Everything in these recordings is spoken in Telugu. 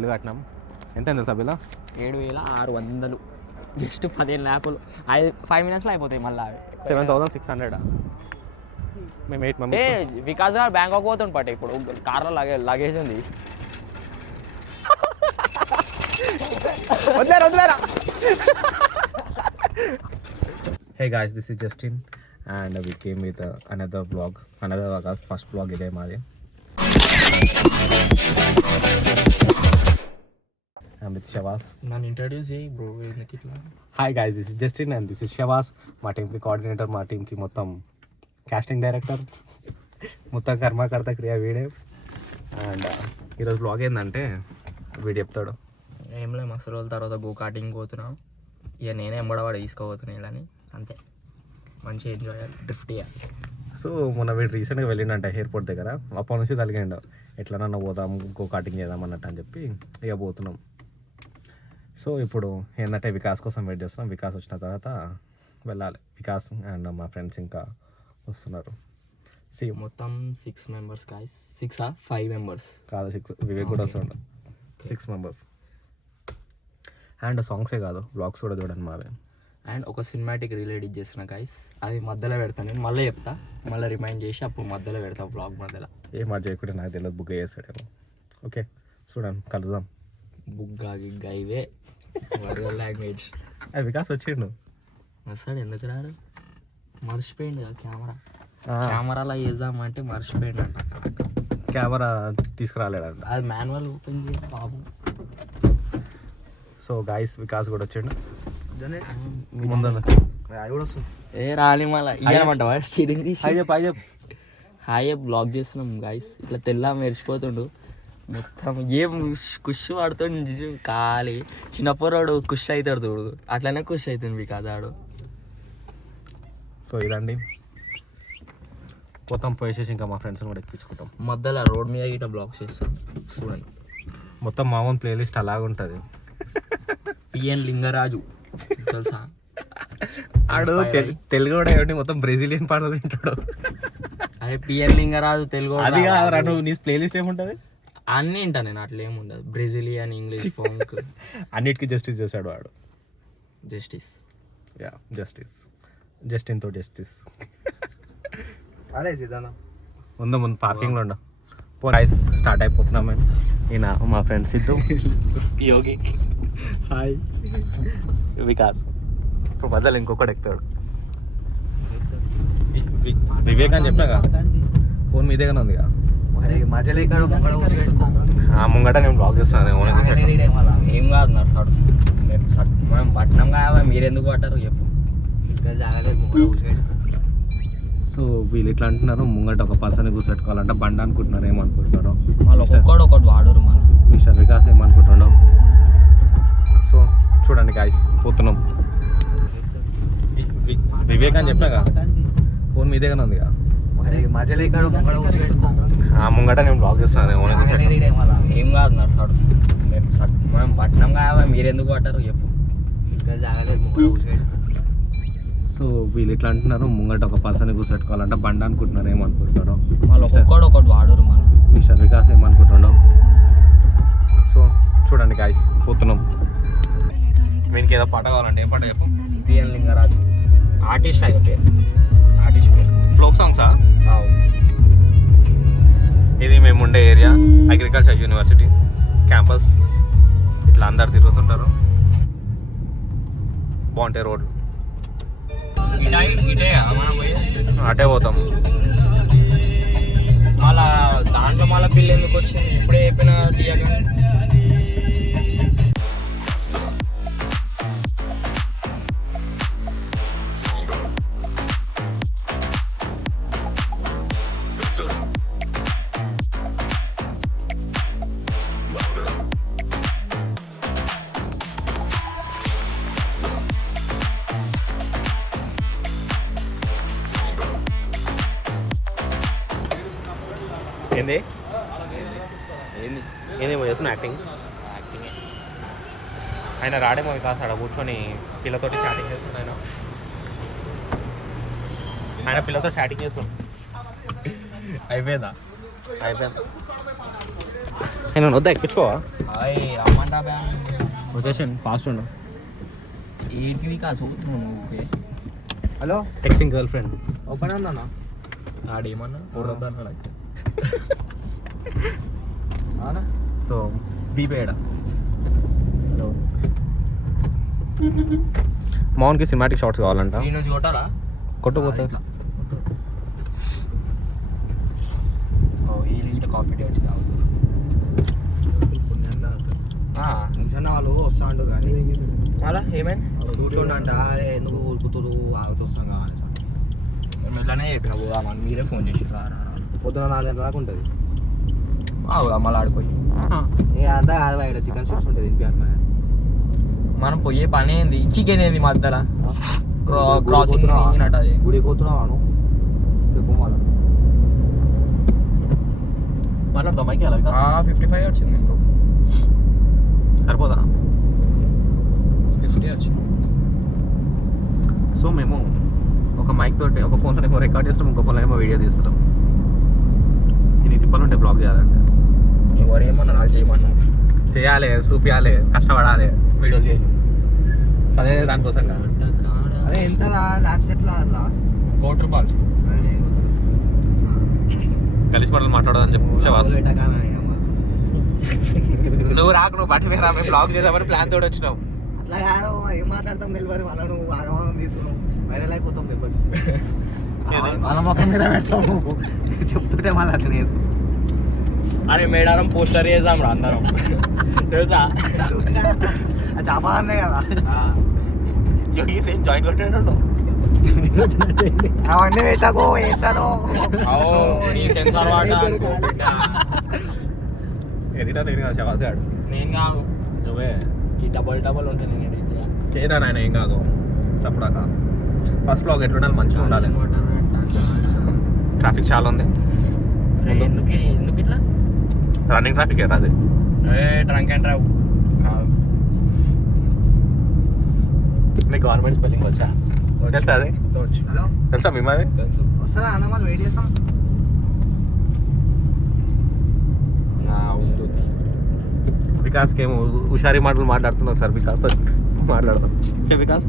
బిల్లు కట్టినాం. ఎంత అయింది తెలుసా బిల్లు? 7,600. జస్ట్ 15 ల్యాపులు 5 మినిట్స్లో అయిపోతాయి మళ్ళీ అవి. 7,600. మేము 8 మెంబర్స్. వికాస్ గారు బ్యాంకాక్ పోతుండు పట్టు ఇప్పుడు కార్లో లగేజ్ ఉంది. వదిలేరా. Hey guys, this is Justin and we came with another vlog. First vlog ఇదే మాది. I'm with Shavas. నన్ను ఇంట్రడ్యూస్ చేయి bro. Hi guys, this is Justin and this is Shavas. మా టీంకి కోఆర్డినేటర్, మా టీంకి మొత్తం కాస్టింగ్ డైరెక్టర్, మొత్తం కర్మకర్త క్రియ వీడే. అండ్ ఈరోజు బ్లాగ్ ఏంటంటే వీడు చెప్తాడు. ఏం లేదు, మస్తు రోజుల తర్వాత గో కార్టింగ్ పోతున్నాం. ఇక నేనే ఎంబడవాడు తీసుకోబోతున్నాను ఇలాని, అంతే. మంచిగా ఎంజాయ్ చేయాలి, డ్రిఫ్ట్ చేయాలి. సో మొన్న వీడు రీసెంట్గా వెళ్ళిండంట ఎయిర్పోర్ట్ దగ్గర. అప్పటి నుంచి తలిగిండు ఎట్లనన్నా పోదాం, గో కార్టింగ్ చేద్దాం అన్నట్టు అని చెప్పి ఇక పోతున్నాం. సో ఇప్పుడు ఏంటంటే వికాస్ కోసం వెయిట్ చేస్తాం. వికాస్ వచ్చిన తర్వాత వెళ్ళాలి. వికాస్ అండ్ మా ఫ్రెండ్స్ ఇంకా వస్తున్నారు. మొత్తం 6 మెంబర్స్ గాయ్స్. 6 5 మెంబర్స్ కాదు, 6. వివేక్ కూడా వస్తుండ. 6 మెంబర్స్. అండ్ సాంగ్సే కాదు, బ్లాగ్స్ కూడా చూడండి మావే. అండ్ ఒక సినిమాటిక్ రీల్ ఎడిట్ చేస్తున్నా గాయ్స్, అది మధ్యలో పెడతాను నేను. మళ్ళీ చెప్తా, మళ్ళీ రిమైండ్ చేసి అప్పుడు మధ్యలో పెడతా బ్లాగ్ మధ్యలో. ఏం మాట చేయకుండా నాకు తెలియదు, బుక్ చేస్తాడేమో. ఓకే చూడండి, కలుద్దాం. బుగ్గా గిగ్గా ఇవే వర్గల్ లాంగ్వేజ్. వికాస్ వచ్చిండు. వస్తాడు, ఎందుకు రాడు? మర్చిపోయిండు కెమెరాలో వేద్దామంటే మర్చిపోయిండు అంట. కెమెరా తీసుకురాలేడంట, అది మాన్యువల్ ఓపెన్ చేయాలి బాబు. సో గాయస్ వికాస్ కూడా వచ్చిండు. ఏ రాలి మళ్ళీ ఇయ్యమంటావా స్టీరింగ్ తీసి? హాయ్ బ్లాగ్ చేస్తున్నాం గాయస్. ఇట్లా తెల్ల మెరిచిపోతుండు మొత్తం. ఏం కుష్ పడుతుండు ఖాళీ. చిన్నపోరాడు కుష్ అవుతాడు చూడు, అట్లనే కుష్ అవుతుంది వికాస్ ఆడు. సో ఇదండి మొత్తం పోయేసేసి ఇంకా మా ఫ్రెండ్స్ని కూడా ఎక్కించుకుంటాం. మధ్యలో రోడ్ మీద గిట్ట బ్లాగ్స్ చేస్తాం చూడండి. మొత్తం మామూలు ప్లేలిస్ట్ అలాగ ఉంటుంది. పిఎన్ లింగరాజు తెలుసా? ఆడు తెలుగు కూడా ఏమిటి, మొత్తం బ్రెజిలియన్ పాటలు వింటాడు. అదే పిఎన్ లింగరాజు తెలుగు. అది కాదు, నీ ప్లేలిస్ట్ ఏముంటుంది? అన్నీ వింటా నేను, అట్లా ఏముండదు. బ్రెజిలియన్, ఇంగ్లీష్, ఫోంక్ అన్నిటికీ జస్టిస్ చేశాడు వాడు. Justice, yeah justice. జస్టిన్తో జస్టిస్ ఉందా ముందు పార్కింగ్లో ఉండ. రైస్ స్టార్ట్ అయిపోతున్నాం మేము. ఈయన మా ఫ్రెండ్ సిద్ధు, యోగి, హాయ్ వికాస్. ఇప్పుడు మధ్యలో ఇంకొకటి ఎక్కుతాడు, వివేక్ అని చెప్పినాగా. ఫోన్ మీ దగ్గర ఉంది కదా, ముంగట నేను బ్లాక్ చేస్తున్నాను. ఏం కాదు నడుస్తాడు. మేము పట్టినాం కావా, మీరెందుకు పట్టారు చెప్పు. సో వీళ్ళు ఇట్లా అంటున్నారు, ముంగట ఒక పర్సన్ కూర్చోట్టుకోవాలంటే బండ అనుకుంటున్నారు. ఏమనుకుంటున్నారు మళ్ళీ ఒకటి వాడరు మళ్ళీ. మిస్టర్ వికాస్ ఏమనుకుంటున్నావు? సో చూడండి గాయ్స్, పోతున్నాం. వివేక్ అని చెప్పినాగా, ఫోన్ మీ దగ్గర ఉంది కదా, ముంగట నేను బ్లాక్ చేస్తున్నాను. ఏం కాదు నడుస్తాడు. మేము పట్టినాం కావా, మీరెందుకు పట్టారు చెప్పు. సో వీళ్ళు ఇట్లా అంటున్నారు, ముంగట ఒక పర్సన్ కూర్చోట్టుకోవాలంటే బండ అనుకుంటున్నారు. ఏమనుకుంటున్నారు మళ్ళీ ఒకటి వాడరు మళ్ళీ. మిస్టర్ వికాస్ ఏమనుకుంటున్నావు? సో చూడండి గాయ్స్, పోతున్నాం. వీనికి ఏదో పాట కావాలంటే ఏం పాట చెప్పు. పిఎన్ లింగరాజు ఆర్టిస్ట్ ఆయన పేరు. ఆర్టిస్ట్ పేరు ఫ్లోక్ సాంగ్సా? ఇది మేము ఉండే ఏరియా అగ్రికల్చర్ యూనివర్సిటీ క్యాంపస్. ఇట్లా అందరు తిరుగుతుంటారు, బాగుంటాయి రోడ్లు. అటే పోతాం మళ్ళా. దాంట్లో మళ్ళీ బిల్ ఎందుకు వచ్చింది ఇప్పుడే చెప్పిన తీయగా. ఏంది ఏంది ఏదేమో చేస్తున్నా యాక్టింగ్. ఆయన రాడేమో వికాస్, ఆడ కూర్చొని పిల్లతోటి చాటింగ్ చేస్తున్నాడు. ఆయన పిల్లతో చాటింగ్ చేస్తున్నాడు. అయిపోయిందా? అయిపోయింది. ఆయన వద్దా ఎక్కించుకోవా? అయ్యి రమ్మంటా బ్యాన్ వచ్చేసాను ఫాస్ట్ ఉండు. ఏంటివి కాదు okay. Hello texting girl friend. Open అన్నా ఆడేమన్నా బుర్రతో అన్నాడు. సో బీపేడా మౌన్కి సినిమాటిక్ షార్ట్స్ కావాలంట. ఈ నుంచి కొట్టాలా కొట్టుపోతా ఈ కాఫీ టీ వచ్చి తాగుతుంది. వాళ్ళు వస్తాండు కానీ మళ్ళా ఏమైంది కూర్చుండంట ఎందుకు ఊరుకుతుడు ఆగుతూ వస్తాం కావాలి మెల్లనే చెప్పిన పోదామని మీరే ఫోన్ చేసి పొద్దున 4 గంటల దాకా ఉంటుంది. మళ్ళీ ఆడిపోయి ఇక అంతా కాదు బయట చికెన్ షాప్స్ ఉంటుంది ఇంటి మనం పోయే పని ఏంది చికెన్ ఏంది మధ్యలో క్రాసింగ్ అది గుడికి పోతున్నావాను చెప్పు మళ్ళీ మాట్లాడతాం మైకి అలా 55 వచ్చింది బ్రో. సరిపోదా? 50 వచ్చింది. సో మేము ఒక మైక్ తోటి ఒక ఫోన్లో ఏమో రికార్డ్ చేస్తాం, ఇంకో ఫోన్లో ఏమో వీడియో తీస్తున్నాం. నేను తిప్పాలు ఉంటే బ్లాగ్ చేయాలంటే ఎవరు ఏమన్నా నాకు చేయమన్నారు. చేయాలి, చూపించాలి, కష్టపడాలి వీడియోలు చేసి. అదే దానికోసం కాదు. అదే ఎంత ల్యాబ్ సెట్లో ₹1 కలిసి మాటలు మాట్లాడదని చెప్పి నువ్వు రాకు, నువ్వు బట్టి వేరా మేము బ్లాగ్ చేద్దామని ప్లాన్ తోటి వచ్చినావు. అట్లా కాదు ఏం మాట్లాడతాం నిలబడి వాళ్ళ నువ్వు ఆగమనం తీసుకున్నావు వైరల్ అయిపోతాం నిలబడి వాళ్ళ ముఖం మీద పెడతాము చెప్తుంటే మళ్ళీ అట్లా చేస్తాం. అరే మేడారం పోస్టర్ చేద్దాం రా అందరం తెలుసా? చాపా అన్నాయి కదా యోగి సేమ్ జాయింట్ కొట్టాడు. అవన్నీ పెట్టకు వేస్తాను నీ సెన్సార్ వాట ఎడిటర్ నేను కాదు, శవాసాడు నేను కాదు నువ్వే. ఈ డబల్ ఉంటుంది నేను ఎడిట్ చేయాలి. చేయరా నాయన, ఏం కాదు చెప్పడాక. ఫస్ట్ బ్లాగ్ ఎట్లుండాలి, మంచిగా ఉండాలి. ట్రాఫిక్ చాలా ఉంది. ఎందుకు ఇట్లా రన్నింగ్ ట్రాఫిక్ ఏరా అది? ట్రంక్ అండ్ డ్రైవ్ కాదు. నీకు గవర్నమెంట్ స్పెల్లింగ్ వచ్చా? తెలుసా అది? హలో తెలుసా మేము అది? తెలుసు. వస్తుందా అన్న మళ్ళీ వెయిట్ చేస్తాం. వికాస్కి ఏమో హుషారి మాటలు మాట్లాడుతున్నాం సార్. వికాస్తో మాట్లాడదాం. వికాస్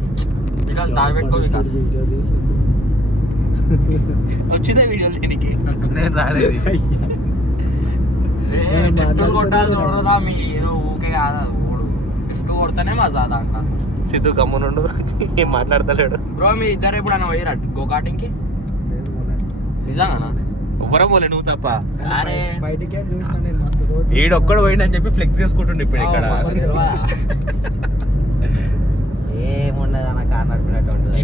దారి పెట్టుకో వికాస్. వచ్చిందే వీడియోలు దీనికి నేను రాలేదు. డ్రిఫ్ట్ కొట్టాలి చూడదా మీ ఏదో ఊకే కాదా ఓడు డ్రిఫ్ట్ కొడితేనే మజా దాంట్లో. సిద్ధు గమ్మునుండు, ఏం మాట్లాడతలేడు. బ్రో మీ ఇద్దరు ఎప్పుడైనా పోయిరా గో కార్టింగ్కి? నిజంగానా? ఎవ్వరం పోలే, నువ్వు తప్ప. అరే బయటికి చూసిన నేను మస్తు ఈడొక్కడు పోయిండని చెప్పి ఫ్లెక్స్ చేసుకుంటుండే ఇప్పుడు ఇక్కడ. ఏముండదు అన్న కార్ నడిపినట్టు ఉంటుంది.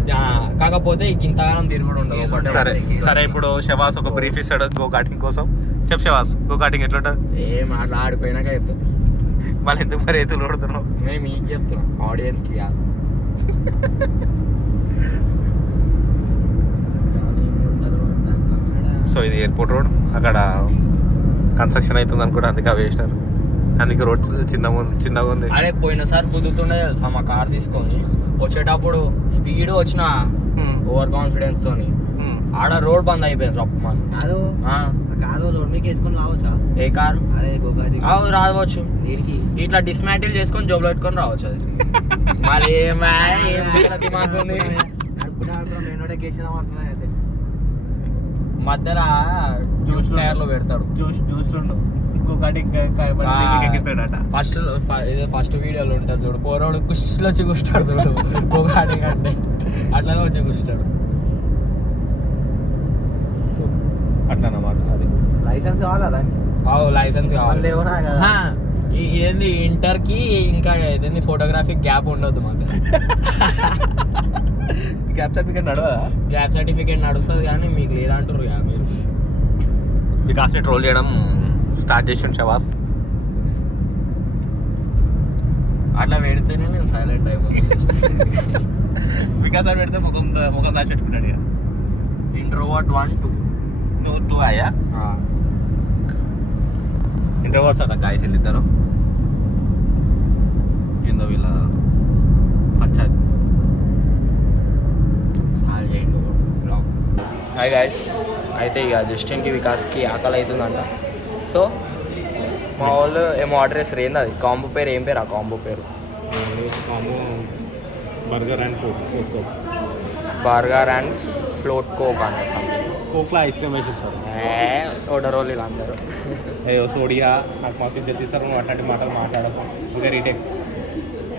కాకపోతే ఇంతగానం తిరుగుడు ఉండదు. సరే సరే, ఇప్పుడు శవాస్ ఒక బ్రీఫ్ ఇస్తాడు గో కార్టింగ్ కోసం. చెప్పు శవాస్, గో కార్టింగ్ ఎట్లుంటుంది? ఏం అట్లా ఆడిపోయినాక చెప్తాం. మళ్ళీ ఎందుకు మరి ఎత్తులు కొడుతున్నావు? మేము మీకు చెప్తున్నాం, ఆడియన్స్కి కాదు. సో ఇది ఎయిర్పోర్ట్ రోడ్, అక్కడ కన్స్ట్రక్షన్ అవుతుంది అనుకుంటా, అందుకే అవి వేసినారు. అందుకే రోడ్ చిన్నగా ఉంది. అరే పోయినసారి కుదురుతుండే తెలుసా మా కార్ తీసుకొని వచ్చేటప్పుడు స్పీడ్ వచ్చిన ఓవర్ కాన్ఫిడెన్స్ తోని ఆడ రోడ్ బంద్ అయిపోయింది రప్పమని. కాదు కారు రోడ్ మీకు వేసుకొని రావచ్చా? ఏ కారు? అదే గోకాటి రావచ్చు. దీనికి ఇట్లా డిస్మాంటిల్ చేసుకొని జోబులో పెట్టుకొని రావచ్చు. అది మళ్ళీ మధ్యలో జ్యూస్ టైర్లో పెడతాడు. ఫస్ట్ వీడియోలో ఉంటుంది చూడు, పోరాడు కుష్లో వచ్చి కూర్చాడు చూడు గోగాడి కంటే అట్లనే వచ్చి కూర్చాడు. అట్లన్నమాట. అది లైసెన్స్ కావాలా? లైసెన్స్ కావాలి. ఏంది ఇంటర్ కి ఇంకా ఏదైంది ఫోటోగ్రాఫిక్ గ్యాప్ ఉండొద్దు మాకు. గ్యాప్ సర్టిఫికేట్ నడవదా? గ్యాప్ సర్టిఫికేట్ నడుస్తుంది కానీ మీకు లేదంటారు కదా మీరు. వికాస్ని ట్రోల్ చేయడం స్టార్ట్ చేసాను శవాస్. అట్లా పెడితేనే నేను సైలెంట్ అయిపోతాను. వికాస్ అని పెడితే ముఖం దాచి పెట్టుకుంటాడు. ఇంట్రోవర్ట్ 1 2 నువ్వు 2 అయ్యా. ఇంట్రోవర్ట్స్ అట్లా గాయస్ వెళ్ళిద్దారు. ఏందో వీళ్ళ పంచాయత్. హాయ్ గాయస్, అయితే ఇక జస్టిన్కి వికాస్కి ఆకలి అవుతుందంట. సో మా వాళ్ళు ఏమో ఆర్డర్ చేస్తారు, ఏంది అది కాంబో పేరు? ఏం పేరు ఆ కాంబో పేరు? Burger and coke burger and float coke అన్న సంథింగ్. కోక్లో ఐస్ క్రీమ్ వేసి ఇస్తారు. ఆర్డర్ వాళ్ళు ఇలా అందరూ అయ్యో సోడియా నాకు మాకు ఇద్దరు తీస్తారు, నువ్వు అట్లాంటి మాటలు మాట్లాడకు. ఇంకా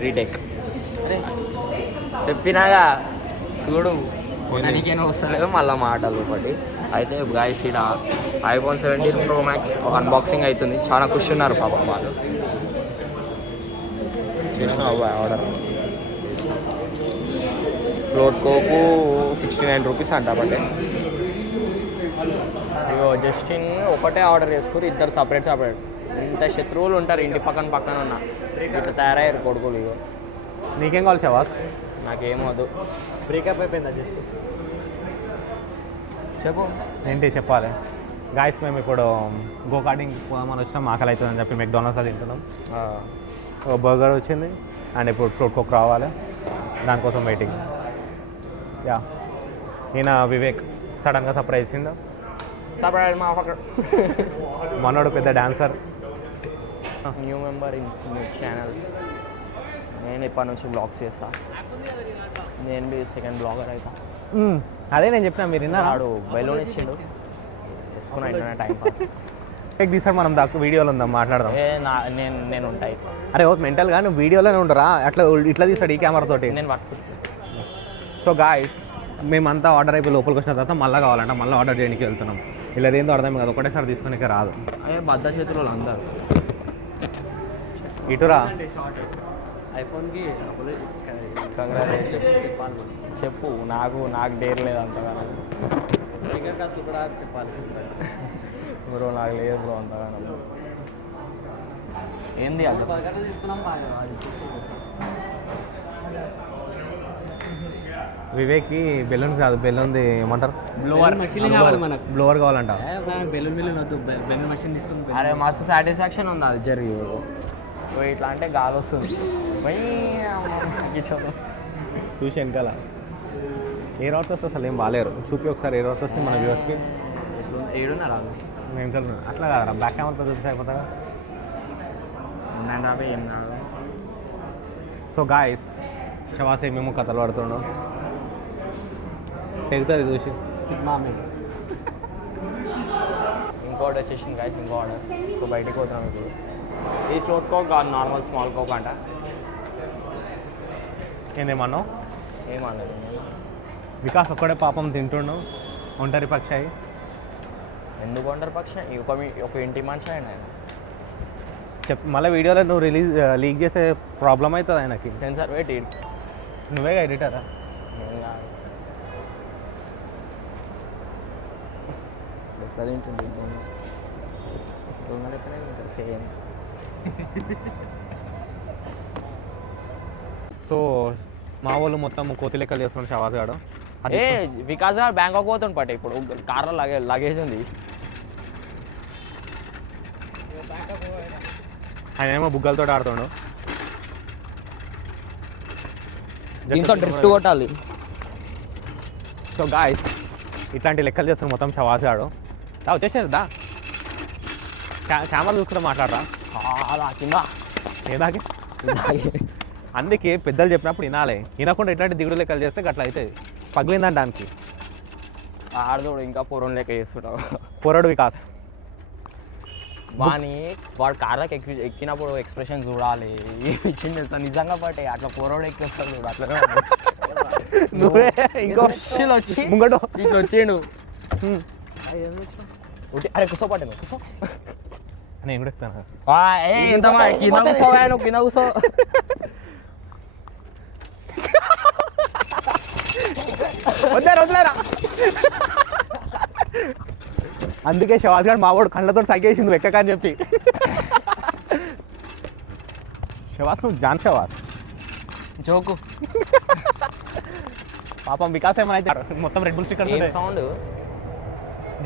రీటేక్ చెప్పినాగా చూడు, దానికేనా వస్తలేదు మళ్ళీ మాటలు ఒకటి. అయితే గాయస్ ఇక్కడ iPhone 17 Pro Max అన్బాక్సింగ్ అవుతుంది. చాలా ఖుషి ఉన్నారు పాపం వాళ్ళు. చేసిన ఆర్డర్ ఫ్లోట్ కోకు 69 రూపీస్ అంట బట్ ఇగో జస్టిన్ ఒకటే ఆర్డర్ చేసుకుని ఇద్దరు సపరేట్ ఇంత శత్రువులు ఉంటారు ఇంటి పక్కన ఉన్న ఇట్లా తయారయ్యారు కొడుకులు. ఇగో నీకేం కావాలి శవాస్? నాకేం వద్దు, బ్రేకప్ అయిపోయిందా జస్ట్ చెప్పు. ఏంటి చెప్పాలి గాయస్, మేము ఇప్పుడు గో కార్టింగ్ పోదామని వచ్చినాం, ఆకలి అవుతుందని చెప్పి మెక్డానల్డ్స్లో తింటున్నాం. బర్గర్ వచ్చింది అండ్ ఇప్పుడు ఫ్రూట్ కోక్ రావాలి, దానికోసం వెయిటింగ్. యా ఈయన వివేక్ సడన్గా సర్ప్రైజ్ ఇచ్చిండు. సపరేట్ మా మనోడు పెద్ద dancer, new member in new channel. నేను ఇప్పటి నుంచి బ్లాగ్స్ చేస్తా, నేను బి సెకండ్ బ్లాగర్ అవుతా. అదే నేను చెప్పిన, మీరు విన్నారా? వాడు బెలూన్ ఇచ్చిండు వేసుకున్నా టైం పాస్. తీసాడు, మనం దాకా వీడియోలో ఉందాం మాట్లాడదాం. నేను ఉంటాయి. అరే ఓ మెంటల్గా నువ్వు వీడియోలోనే ఉండరా, అట్లా ఇట్లా తీస్తాడు ఈ కెమెరా తోటి. నేను పట్టుకుంటాను. సో గాయస్ మేమంతా ఆర్డర్ అయిపోయి లోపలికి వచ్చిన తర్వాత మళ్ళీ కావాలంటే మళ్ళీ ఆర్డర్ చేయడానికి వెళ్తున్నాం. ఇలా ఏందో అర్థం కాదు, ఒకటేసారి తీసుకొని రాదు. అదే బద్ద చేతులు అందరు ఇటురా. ఐఫోన్కి కంగ్రాచులేషన్ చెప్పు. నాకు డేర్ లేదు అంతగా, చెప్పాలి బ్రో. నాకు లేదు బ్రో అంతగా. ఏంది అది? వివేక్కి బెలూన్స్ కాదు, బెలూన్ది ఏమంటారు, బ్లోవర్ కావాలంట. అరే మస్తు సాటిస్ఫాక్షన్ ఉంది అది జరిగి. ఇట్లా అంటే గాలి వస్తుంది చూసి వెనకాల ఎయిర్ అవుట్స్ అసలు ఏం బాగాలేరు. చూపి ఒకసారి ఎయిర్ అవుట్స్ వస్తే మన వ్యూవర్స్కి. ఏడున్నారా మేము చదువు అట్లా కాదురా, బ్యాక్ కెమెరాతో చూస్తే అయిపోతారా. ఉన్నాను రాబే ఏం కాదు. సో గాయస్ శవాస్ ఏమేమో కథలు పడుతుండో తెగుతుంది చూసి. సినిమా ఇంకోటి వచ్చేసింది గాయస్, ఇంకో ఆర్డర్. సో బయటకు పోతున్నాం ఇప్పుడు. ఈ float coke normal small coke అంట. ఏందేమన్నావు? ఏమన్నది వికాస్ ఒక్కడే పాపం తింటుండు, ఒంటరి పక్షి అయ్యి. ఎందుకు ఒంటరి పక్షి? ఒక ఇంటి మనిషి ఆయన. మళ్ళీ వీడియోలో నువ్వు లీక్ చేసే ప్రాబ్లం అవుతుంది ఆయనకి. సెన్సార్ పెట్టి నువ్వేగా ఎడిటరా? తింటుంది సేమ్. సో మా వాళ్ళు మొత్తం కోతి లెక్కలు చేస్తున్నాడు షవాజ్ గాడు. ఏ వికాస్ గారు బ్యాంకాక్ పోతుంది పట్టే ఇప్పుడు కార్లో లగేజ్ ఉంది. ఆయన ఏమో బుగ్గలతో ఆడుతాడు. దీంతో డ్రిఫ్ట్ కొట్టాలి. సో గాయస్ ఇట్లాంటి లెక్కలు చేస్తున్నాడు మొత్తం షవాజ్ గాడు. వచ్చేసేది దా, కెమెరా చూసుకుంటే మాట్లాడరా. కింద ఏదాకి అందుకే పెద్దలు చెప్పినప్పుడు వినాలి, వినకుండా ఇట్లాంటి దిగుడు లెక్కలు చేస్తే అట్లా అవుతుంది. పగిలిందంట దానికి. ఆడదోడు ఇంకా పూర్వం లెక్క చేస్తుంటావు. పొరడు వికాస్ వాని వాడు కార్లకు ఎక్కినప్పుడు ఎక్స్ప్రెషన్ చూడాలి. ఇచ్చింది నిజంగా పట్టే అట్లా పూర్వడు ఎక్కి వస్తాడు చూడు. అట్లా నువ్వే ఇంకో వచ్చి ముంగడు ఇట్లా వచ్చేయండు. అరే కూర్చో పట్టాను, కూర్చో. నేను కూడా ఎక్కుతాను. కింద కూర్చో, కింద కూర్చో. వదిలేరా. అందుకే శవాజ్ గారు మా వాడు కళ్ళతో సగేసింది ఎక్కక అని చెప్పి. శవాస్ నువ్వు జాన్ శవాస్ జోకు. పాపం వికాస్ ఏమైనా మొత్తం Red Bull stickers sound.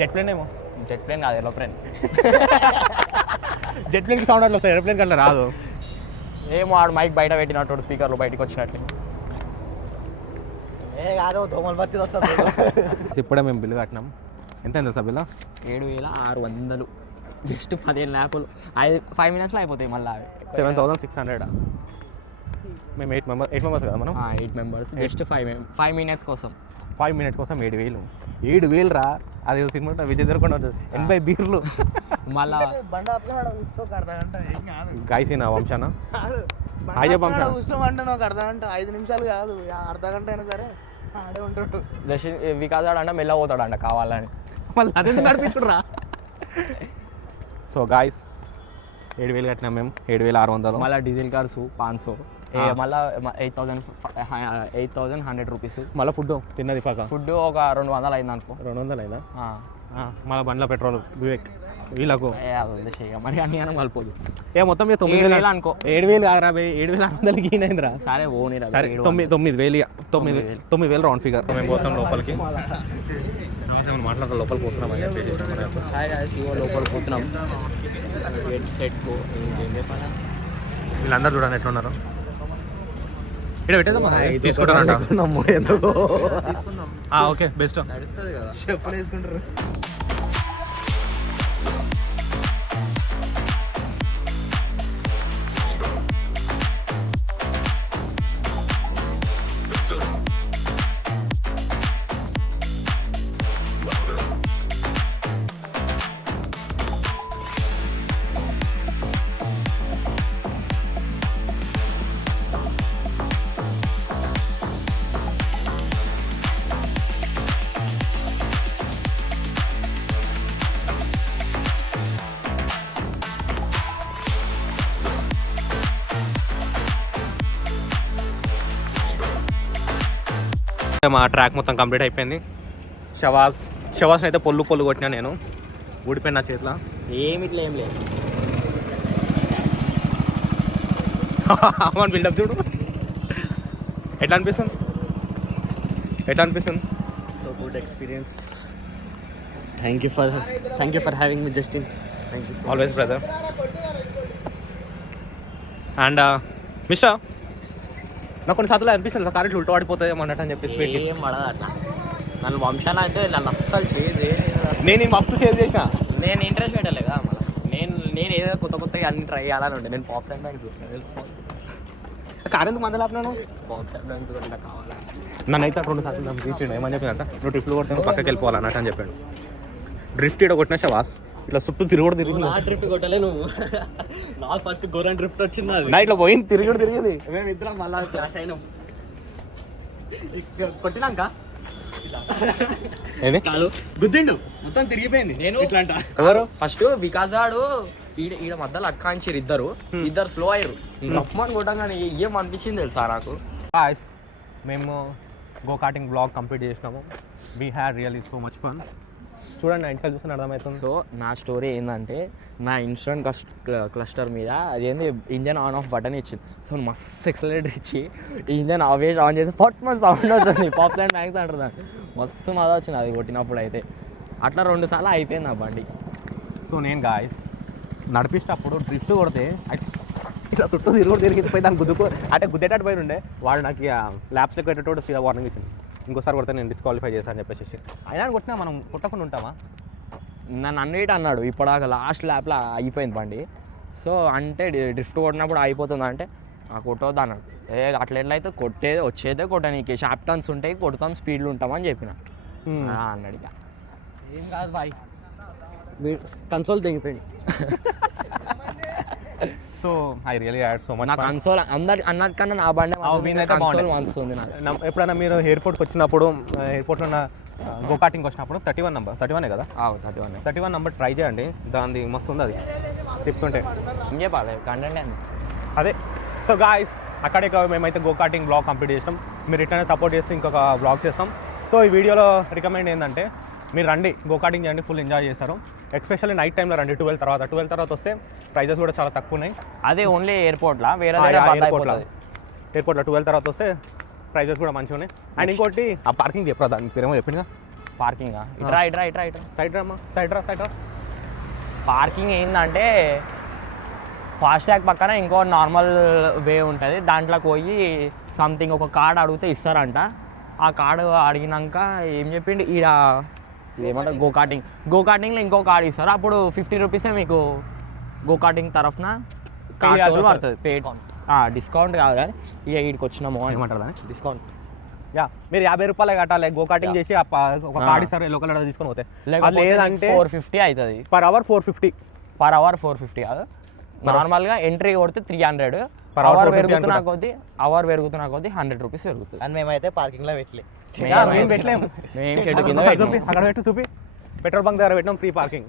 Jet plane ఏమో. జెట్ ప్లేన్ కాదు, ఏరోప్లేన్. జెట్ ప్లేన్కి సౌండ్ అట్లా వస్తాయి, ఏరోప్లేన్కి అట్లా రాదు. ఏమో ఆడు మైక్ బయట పెట్టినట్టు స్పీకర్లు బయటకు వచ్చినట్టు. ఇప్పుడే మేము బిల్లు కట్టినాం. ఎంత అయింది సార్ బిల్లు? 7,600. జస్ట్ 15 ల్యాపులు 5 మినిట్స్లో అయిపోతాయి మళ్ళీ 7,600. మేము 8 మెంబర్స్ కదా మనం. 8 మెంబర్స్ జస్ట్ 5 మినిట్స్ కోసం 5 మినిట్స్ కోసం 7,000 రా. అది సినిమా విజయ్ దేవరకొండ 80 బీర్లు మళ్ళా గాయసిన వంశాన అయ్యే వంశ కూర్చోమంటే నాకు అర్ధ గంట 5 నిమిషాలు కాదు అర్ధ గంట అయినా సరే ఆడే ఉంటాడు. జస్ట్ వికాస్ ఆడంట మెల్ల పోతాడంట కావాలని మళ్ళీ అదే నడిపించుడురా. సో గాయస్ 7,000 కట్టినాం మేము. 7,600. మళ్ళీ డీజిల్ కార్స్ 500 మళ్ళీ 8,100 రూపీస్. మళ్ళీ ఫుడ్ తిన్నది పక్క ఫుడ్ ఒక 200 అయింది అనుకో. 200 అయినా మళ్ళీ బండ్ల పెట్రోల్ వివేక్ వీళ్ళకు మరి అన్ని అని కలిపోదు మొత్తం 9,000 అనుకో. 7,000 కాదురా 7,600కి ఈయనరా. సరే ఓనిరా. సరే 9,000 రౌండ్ ఫిగర్. మేము పోతాం లోపలికి మాట్లాడతాం లోపలికి పోతున్నాం. లోపలికి పోతున్నాం. సెట్ వీళ్ళందరూ చూడండి ఎట్లున్నారు. ఇక్కడ పెట్టేద్దాం తీసుకుంటానంట. ఓకే బెస్ట్ నడుస్తుంది కదా చెప్పులు వేసుకుంటారు. మా ట్రాక్ మొత్తం కంప్లీట్ అయిపోయింది. షవాస్ని అయితే పొల్లు కొట్టినా నేను. ఊడిపోయిన నా చేతిలో. ఏమిట్లా ఏం లేదు. మన బిల్డప్ చూడు ఎట్లా అనిపిస్తుంది. So good experience. Thank you for having me Justin. Thank you always brother. And mister నాకు కొన్నిసార్లు అనిపిస్తుంది కారు ఇట్లా ఉల్టా పడిపోతుంది అన్నట్టు అని చెప్పేసి ఏం పడదు అట్లా. నన్ను వంశాన అయితే నన్ను అస్సలు చేసి నేను మస్తు సేవ్ చేసిన. నేను ఇంట్రెస్ట్ పెట్టలేదా మళ్ళీ నేను ఏదో కొత్తగా అన్ని ట్రై చేయాలని ఉండే. నేను పాప్స్ అండ్ బ్యాంక్స్ కారు ఎందుకు మందలు ఆపినాను. పాప్స్ అండ్ బ్యాంక్స్ కూడా కావాలి. నన్ను అయితే 2 సార్లు తీసిండు. ఏమని చెప్పినంత నువ్వు ట్రిప్లు కొడితే పక్కకి వెళ్ళిపోవాలి అన్నట్టు అని చెప్పాడు. డ్రిఫ్ట్ ఇక్కడ కొట్టిన షవాస్ ఇట్లా చుట్టూ తిరుగుడు తిరిగింది. నా డ్రిఫ్ట్ కొట్టలే నువ్వు. నాకు ఫస్ట్ గోరన్ డ్రిఫ్ట్ వచ్చింది. నా ఇట్లా పోయింది తిరిగింది. మేము ఇద్దరం మళ్ళీ క్లాష్ అయినాం. కొట్టినాక కాదు గుద్దిండు మొత్తం తిరిగిపోయింది. నేను ఇట్లా అంట ఎవరు ఫస్ట్ వికాస్ ఆడు ఈడ మధ్యలో అక్కాంచారు ఇద్దరు స్లో అయ్యారు. రప్మని కొట్టంగానే ఏం అనిపించింది తెలుసా నాకు. మేము గో కార్టింగ్ బ్లాగ్ కంప్లీట్ చేసినాము. We had really so much fun. చూడండి ఇంటికి చూస్తే అర్థమవుతుంది. సో నా స్టోరీ ఏంటంటే నా ఇన్స్ట్రుమెంట్ క్లస్టర్ మీద అదేంది ఇంజన్ ఆన్ ఆఫ్ బటన్ ఇచ్చింది. సో మస్తు ఎక్సలేటర్ ఇచ్చి ఇంజన్ ఆన్ చేసి ఫట్ మంత్ సౌండ్ వస్తుంది. పాప్స్ అండ్ బ్యాంక్స్ అంటారు దాన్ని. మస్తు మజా వచ్చింది అది కొట్టినప్పుడు. అయితే అట్లా 2 సార్లు అయిపోయింది ఆ బండి. సో నేను గాయస్ నడిపిస్తేటప్పుడు డ్రిఫ్ట్ కొడితే ఇట్లా చుట్టూ తిరిగిపోయి దాన్ని గుద్దేటట్టు పోయి ఉండే. వాడు నాకు ల్యాబ్స్లోకి పెట్టేటోడు వార్నింగ్ ఇచ్చింది. ఇంకోసారి కొడితే నేను డిస్క్వాలిఫై చేశాను అని చెప్పేసి. అయినా కొట్టినా మనం కొట్టకుండా ఉంటామా. నన్ను అన్నిటి అన్నాడు. ఇప్పటిదాకా లాస్ట్ ల్యాప్లో అయిపోయింది బండి. సో అంటే డ్రిఫ్ట్ కొట్టినప్పుడు అయిపోతుంది అంటే కొట్టవద్దు అన్నాడు. అట్లా ఎట్లయితే వచ్చేదే కొట్టనీకి షార్ప్ టర్న్స్ ఉంటాయి కొడతాం స్పీడ్లు ఉంటామని చెప్పిన అన్నాడు. ఇక ఏం కాదు బాయ్ కన్సోల్ తెగిపోయింది. So I really had so much. నా కన్సోల్ అన్నట్టుకన్నా నా బండి కన్సోల్ వస్తుంది. ఎప్పుడైనా మీరు ఎయిర్పోర్ట్కి వచ్చినప్పుడు ఎయిర్పోర్ట్లో ఉన్న గో కార్టింగ్కి వచ్చినప్పుడు 31 కదా 31 నెంబర్ ట్రై చేయండి. దాని మస్తు ఉంది అది తిప్పుతుంటే. ఏం చెప్పాలి కంటెంట్ అదే. సో గాయస్ అక్కడే మేమైతే గో కార్టింగ్ బ్లాగ్ కంప్లీట్ చేస్తాం. మీరు ఇట్లానే సపోర్ట్ చేస్తే ఇంకొక బ్లాగ్ చేస్తాం. సో ఈ వీడియోలో రికమెండ్ ఏంటంటే మీరు రండి గో కార్టింగ్ చేయండి, ఫుల్ ఎంజాయ్ చేస్తారు. ఎస్పెషల్లీ నైట్ టైంలో రండి. 12 తర్వాత వస్తే ప్రైజెస్ కూడా చాలా తక్కువ ఉన్నాయి. అదే ఓన్లీ ఎయిర్పోర్ట్లో వేరే ఎయిర్పోర్ట్లో 12 తర్వాత వస్తే ప్రైజెస్ కూడా మంచిగా ఉన్నాయి. అండ్ ఇంకోటి ఆ పార్కింగ్ చెప్పరా దాని పేరేమో చెప్పిందిగా. పార్కింగ్ ఇట్రా సైడ్ రా. పార్కింగ్ ఏంటంటే ఫాస్ట్యాగ్ పక్కన ఇంకో నార్మల్ వే ఉంటుంది. దాంట్లోకి పోయి సంథింగ్ ఒక కార్డు అడిగితే ఇస్తారంట. ఆ కార్డు అడిగినాక ఏం చెప్పిండు ఈడ ఇది ఏమంటారు గో కార్టింగ్లో ఇంకో కార్డ్ ఇస్తారు అప్పుడు 50 రూపీసే మీకు గో కార్టింగ్ తరఫున కార్డ్ పడుతుంది డిస్కౌంట్ కాదు కానీ ఇక వీడికి వచ్చినాము ఏమంటారు దాన్ని డిస్కౌంట్ యా మీరు 50 రూపాయలు కట్టాలి గో కార్టింగ్ చేసి ఒక కార్డ్ ఇస్తారు ఎల్లో కలర్ తీసుకొని పోతే లేదంటే 450 అవుతుంది పర్ అవర్ 450 పర్ అవర్ 450 కాదు నార్మల్గా ఎంట్రీ కొడితే 300 Per hour అవర్ 450 పెరుగుతున్నా కొద్దీ 100 రూపీస్ పెరుగుతుంది అని మేమైతే పార్కింగ్ లో పెట్టలే మేము పెట్టలేము మేము చెట్టు కింద చూపి పెట్టినాం. అక్కడ పెట్టు చూపి పెట్రోల్ బంక్ దగ్గర పెట్టినాం ఫ్రీ పార్కింగ్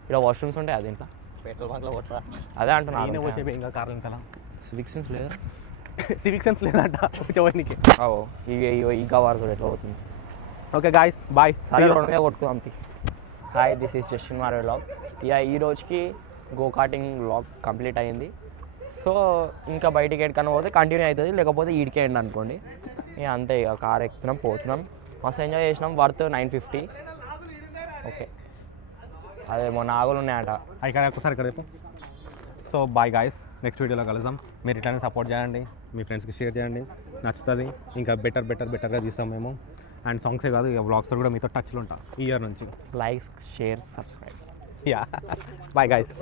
ఇక్కడ వాష్రూమ్స్ ఉంటాయి అది ఇంట్లో పెట్రోల్ బంక్ లో కొట్టరా అదే అంటున్నాను ఇంకా కార్లు ఇంకా సివిక్ సెన్స్ లేదా సివిక్ సెన్స్ లేదంట వచ్చేవానికి ఇంకా వారు ఎట్లా అవుతుంది ఓకే గాయస్ బాయ్ సరే రెండుగా కొట్టుకుందాం హాయ్ దిస్ ఈస్ జస్టిన్ మారే వ్లాగ్ ఇక ఈ రోజుకి గో కార్టింగ్ వ్లాగ్ కంప్లీట్ అయ్యింది సో ఇంకా బయటికి ఎక్కడికన్నా పోతే కంటిన్యూ అవుతుంది లేకపోతే ఈడికే ఎండ్ అనుకోండి ఇక అంతే ఇక కార్ ఎక్కుతున్నాం పోతున్నాం మస్తు ఎంజాయ్ చేసినాం వర్త్ 950 ఓకే అదే మొన్న ఆగులు ఉన్నాయట ఇక్కడ ఒకసారి ఇక్కడ చెప్పు సో బాయ్ గాయస్ నెక్స్ట్ వీడియోలో కలుద్దాం మీరు ఇట్లానే సపోర్ట్ చేయండి మీ ఫ్రెండ్స్కి షేర్ చేయండి నచ్చుతుంది ఇంకా బెటర్గా తీస్తాం మేము అండ్ సాంగ్సే కాదు ఇక వ్లాగ్స్తో కూడా మీతో టచ్లో ఉంటాం ఈ ఇయర్ నుంచి లైక్స్ షేర్ సబ్స్క్రైబ్ యా బాయ్ గాయస్